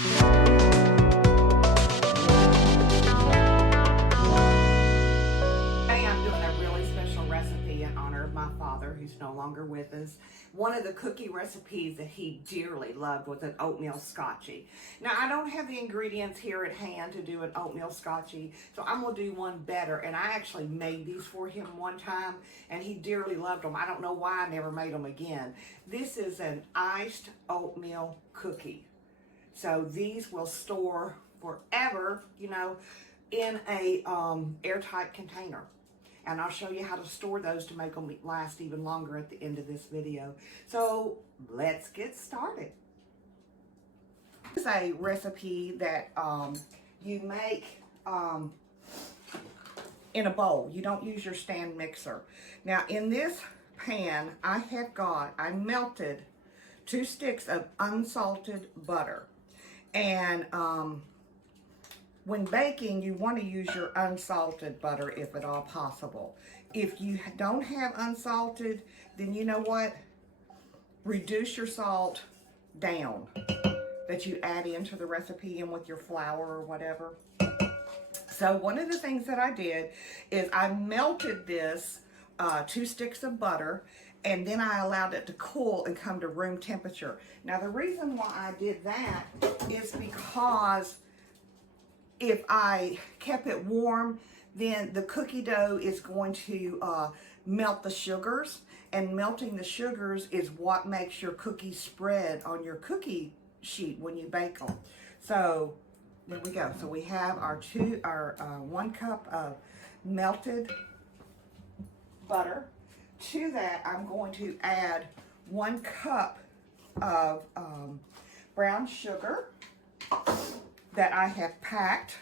I'm doing a really special recipe in honor of my father, who's no longer with us. One of the cookie recipes that he dearly loved was an oatmeal scotchie. Now, I don't have the ingredients here at hand to do an oatmeal scotchie, so I'm going to do one better. And I actually made these for him one time, and he dearly loved them. I don't know why I never made them again. This is an iced oatmeal cookie. So these will store forever, you know, in a airtight container. And I'll show you how to store those to make them last even longer at the end of this video. So let's get started. This is a recipe that you make in a bowl. You don't use your stand mixer. Now in this pan, I melted 2 sticks of unsalted butter. And when baking, you want to use your unsalted butter if at all possible. If you don't have unsalted, then you know what? Reduce your salt down that you add into the recipe and with your flour or whatever. So one of the things that I did is I melted this 2 sticks of butter, and then I allowed it to cool and come to room temperature. Now the reason why I did that is because if I kept it warm, then the cookie dough is going to melt the sugars, and melting the sugars is what makes your cookies spread on your cookie sheet when you bake them. So there we go. So we have our 1 cup of melted butter. To that, I'm going to add 1 cup of brown sugar that I have packed,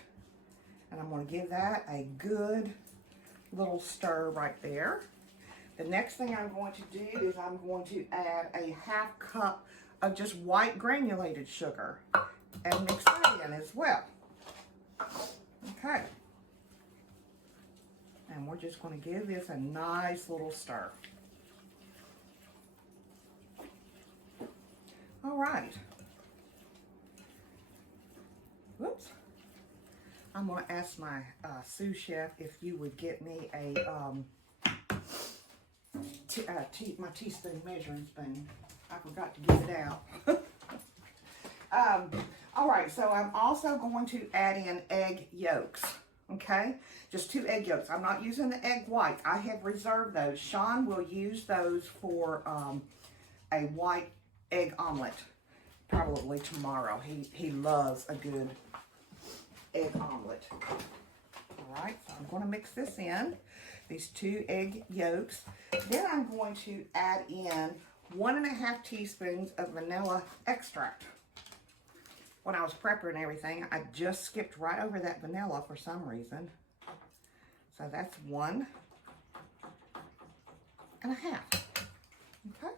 and I'm going to give that a good little stir right there. The next thing I'm going to do is I'm going to add a 1/2 cup of just white granulated sugar and mix that in as well. Okay. And we're just going to give this a nice little stir. All right. Whoops. I'm going to ask my sous chef if you would get me a my teaspoon measuring spoon. I forgot to get it out. All right, so I'm also going to add in egg yolks. Okay, just 2 egg yolks. I'm not using the egg whites. I have reserved those. Sean will use those for a white egg omelet probably tomorrow. He loves a good egg omelet. All right, so I'm going to mix this in, these 2 egg yolks. Then I'm going to add in 1½ teaspoons of vanilla extract. When I was prepping everything, I just skipped right over that vanilla for some reason. So that's 1½ Okay.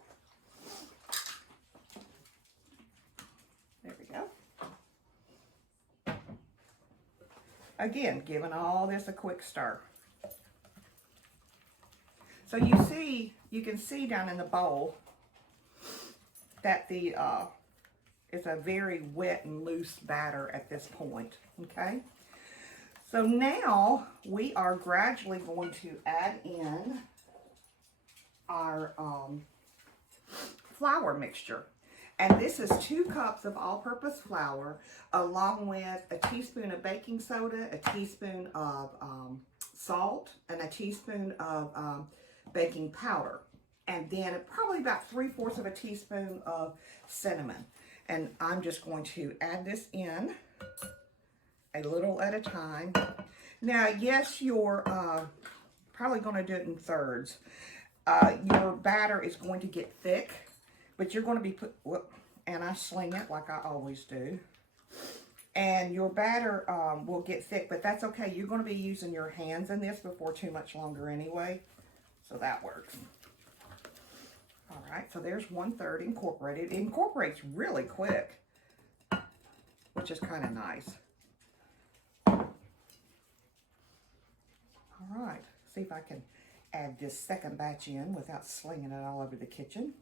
There we go. Again, giving all this a quick stir. So you can see down in the bowl that the it's a very wet and loose batter at this point, okay? So now we are gradually going to add in our flour mixture. And this is 2 cups of all-purpose flour along with a teaspoon of baking soda, a teaspoon of salt, and a teaspoon of baking powder. And then probably about 3/4 of a teaspoon of cinnamon. And I'm just going to add this in a little at a time. Now, yes, you're probably going to do it in thirds. Your batter is going to get thick, but you're going to be and I sling it like I always do. And your batter will get thick, but that's okay. You're going to be using your hands in this before too much longer anyway, so that works. All right, so there's 1/3 incorporated. It incorporates really quick, which is kind of nice. All right, see if I can add this second batch in without slinging it all over the kitchen.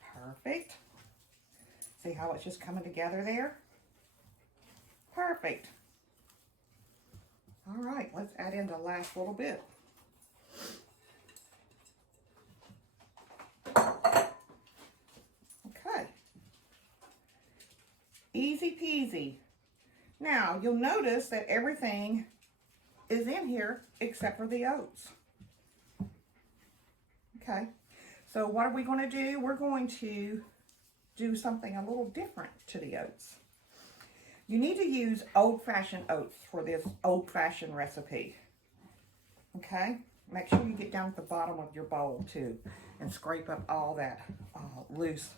Perfect. See how it's just coming together there? Perfect. All right, let's add in the last little bit. Okay. Easy peasy. Now, you'll notice that everything is in here except for the oats. Okay, so what are we going to do? We're going to do something a little different to the oats. You need to use old-fashioned oats for this old-fashioned recipe. Okay, make sure you get down at the bottom of your bowl too and scrape up all that loose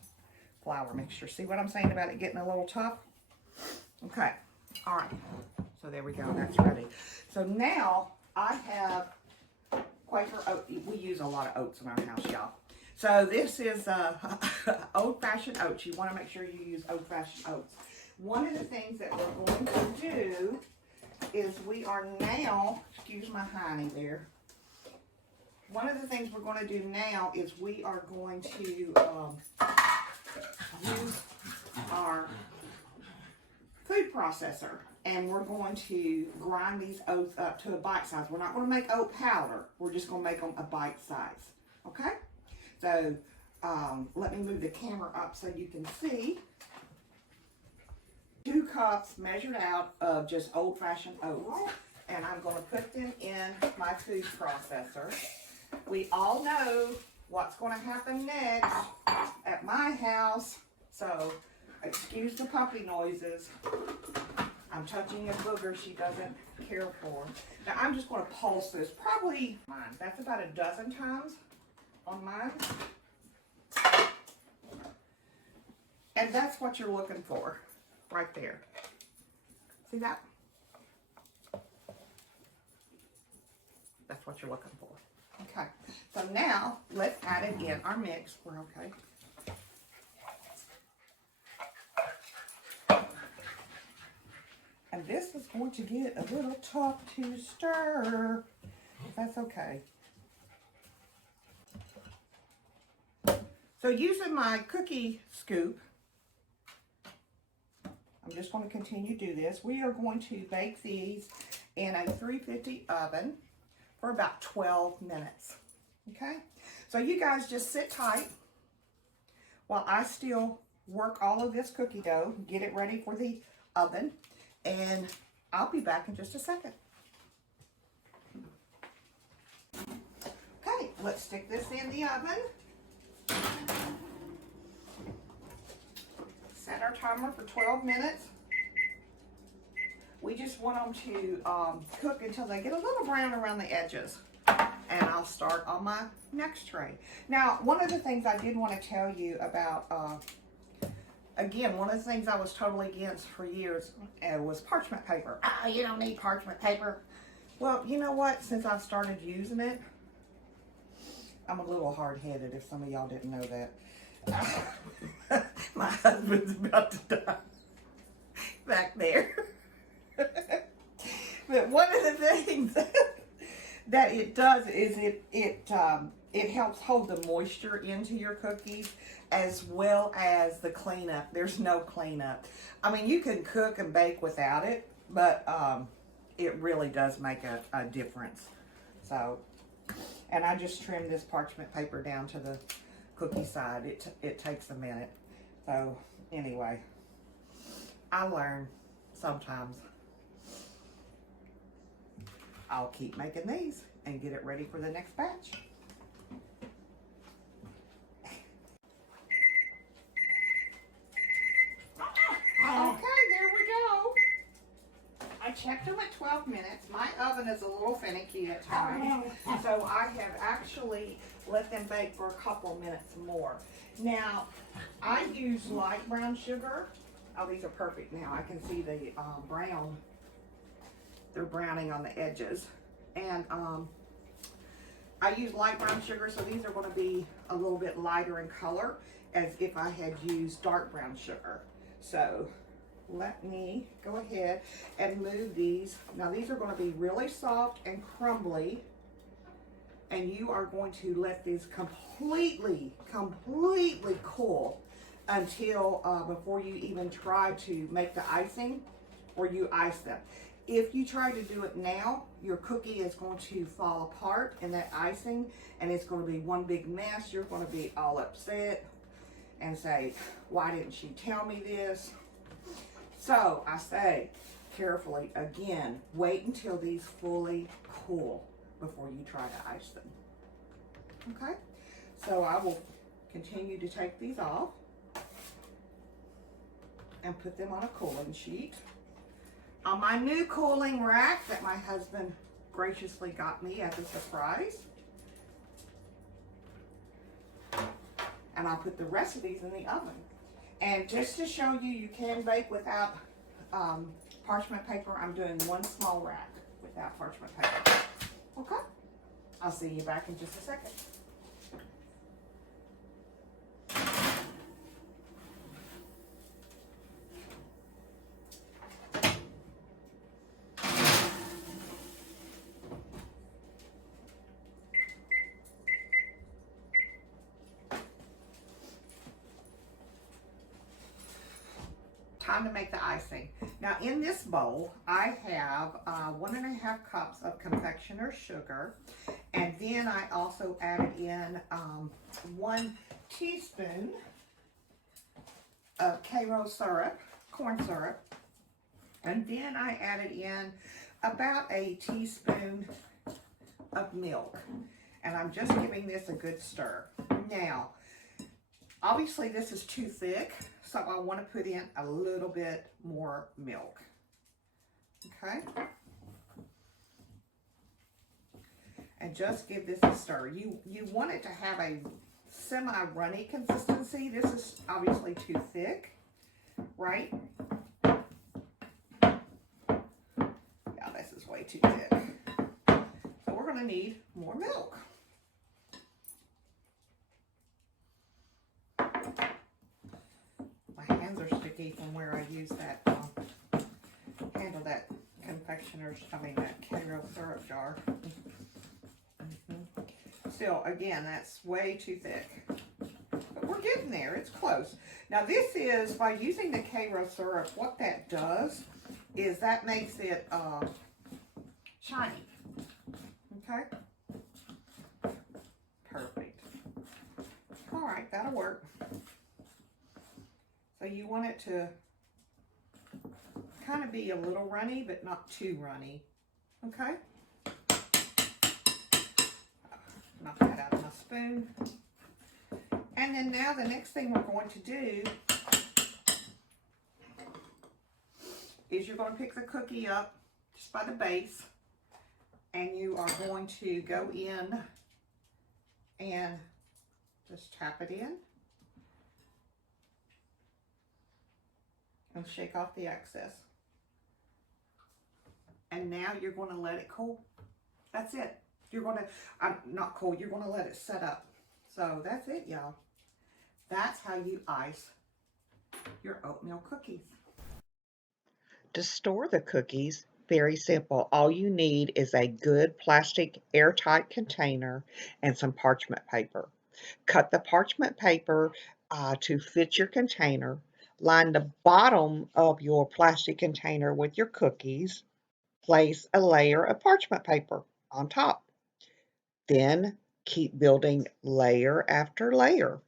flour mixture. See what I'm saying about it getting a little tough? Okay, all right, so there we go, that's ready. So now I have Quaker oat. We use a lot of oats in our house, y'all. So this is old-fashioned oats. You want to make sure you use old-fashioned oats. One of the things that we're going to do is we are now, excuse my hiney there. One of the things we're going to do now is we are going to use our food processor, and we're going to grind these oats up to a bite size. We're not going to make oat powder. We're just going to make them a bite size. Okay? So let me move the camera up so you can see. 2 cups measured out of just old-fashioned oats, and I'm going to put them in my food processor. We all know what's going to happen next at my house, so excuse the puppy noises. I'm touching a booger she doesn't care for. Now I'm just going to pulse this, probably mine. That's about a dozen times on mine. And that's what you're looking for right there. See that? That's what you're looking for. Okay, so now let's add it in our mix. We're okay. And this is going to get a little tough to stir, if that's okay. So using my cookie scoop, I'm just going to continue to do this. We are going to bake these in a 350 oven for about 12 minutes. Okay? So you guys just sit tight while I still work all of this cookie dough, get it ready for the oven, and I'll be back in just a second. Okay, let's stick this in the oven. Set our timer for 12 minutes. We just want them to cook until they get a little brown around the edges. And I'll start on my next tray. Now, one of the things I did want to tell you about, again, one of the things I was totally against for years was parchment paper. Oh, you don't need parchment paper. Well, you know what? Since I started using it, I'm a little hard-headed, if some of y'all didn't know that. My husband's about to die back there. But one of the things that it does is it helps hold the moisture into your cookies, as well as the cleanup. There's no cleanup. I mean, you can cook and bake without it, but it really does make a difference. So, and I just trimmed this parchment paper down to the cookie side. It takes a minute. So anyway, I learn sometimes. I'll keep making these and get it ready for the next batch. Okay, there we go. I checked them at 12 minutes. My oven is a little finicky at times, so I have actually let them bake for a couple minutes more. Now, I use light brown sugar. Oh, these are perfect now. I can see the brown. They're browning on the edges. And I use light brown sugar, so these are going to be a little bit lighter in color as if I had used dark brown sugar. So let me go ahead and move these. Now these are going to be really soft and crumbly, and you are going to let these completely cool until before you even try to make the icing or you ice them. If you try to do it now, your cookie is going to fall apart in that icing and it's going to be one big mess. You're going to be all upset and say, why didn't she tell me this? So I say carefully, again, wait until these fully cool before you try to ice them. Okay, so I will continue to take these off and put them on a cooling sheet. On my new cooling rack that my husband graciously got me as a surprise. And I'll put the rest of these in the oven. And just to show you, you can bake without parchment paper. I'm doing one small rack without parchment paper. Okay, I'll see you back in just a second. Time to make the icing. Now in this bowl, I have 1.5 cups of confectioner's sugar, and then I also added in 1 teaspoon of Karo syrup, corn syrup, and then I added in about a teaspoon of milk, and I'm just giving this a good stir. Now, obviously this is too thick, so I want to put in a little bit more milk. Okay? And just give this a stir. You want it to have a semi-runny consistency. This is obviously too thick, right? Yeah, this is way too thick. So we're going to need more milk. My hands are sticky from where I use that handle that that Karo syrup jar. Still, again, that's way too thick. But we're getting there. It's close. Now, this is, by using the Karo syrup, what that does is that makes it shiny. Okay? Perfect. All right, that'll work. So you want it to kind of be a little runny, but not too runny. Okay? Knock that out of my spoon. And then now the next thing we're going to do is you're going to pick the cookie up just by the base, and you are going to go in and just tap it in and shake off the excess. And now you're going to let it cool. That's it. You're going to, not cool, you're going to let it set up. So that's it, y'all. That's how you ice your oatmeal cookies. To store the cookies, very simple. All you need is a good plastic airtight container and some parchment paper. Cut the parchment paper to fit your container. Line the bottom of your plastic container with your cookies. Place a layer of parchment paper on top. Then keep building layer after layer.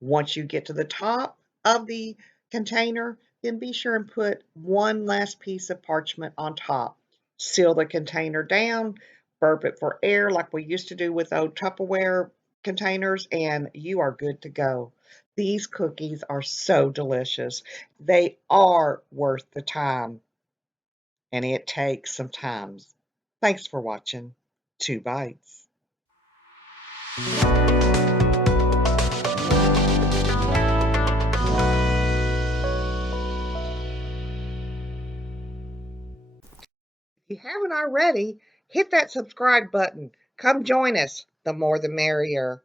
Once you get to the top of the container, then be sure and put one last piece of parchment on top. Seal the container down, burp it for air like we used to do with old Tupperware containers, and you are good to go. These cookies are so delicious. They are worth the time, and it takes some time. Thanks for watching. 2 Bites. If you haven't already, hit that subscribe button. Come join us. The more the merrier.